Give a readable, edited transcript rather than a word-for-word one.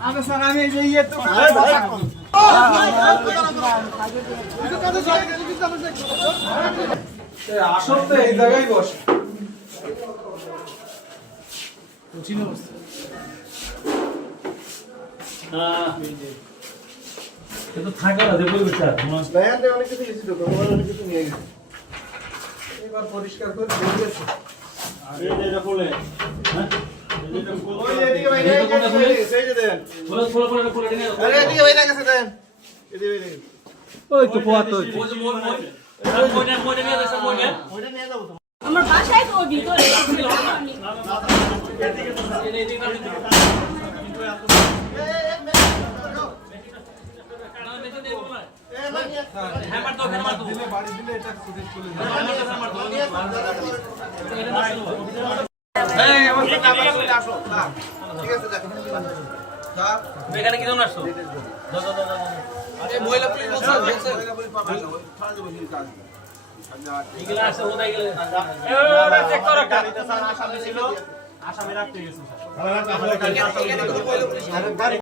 আমি স্যার আমি এই যে ইয়ে তো আসল তো এই জায়গায় বস চিনো তো থাকা না দেবো স্যার ব্যায়ামে অনেক কিছু লিখি তো অনেক কিছু নিয়ে গেছে এবার পরিষ্কার করে দিয়ে দিয়েছে আরে এটা বলে হ্যাঁ ওই এদিকে ভাই এই যে দেন ফুলে নিয়ে আরে এদিকে ভাই না গেছে দেন এদিকে ভাই ওই তো পোয়া তো মই নিয়ে যাস মই নিয়ে যাবো তো আমার বাসায় তো ভিতরে আমি বাড়ি দিলে এটা চলে এখানে কি জন্য আসছো মহিলা পুলিশ এগুলা আছে ওদাই গেলে চেক করো আসামি ছিল আসামি রাখতে গেছে স্যার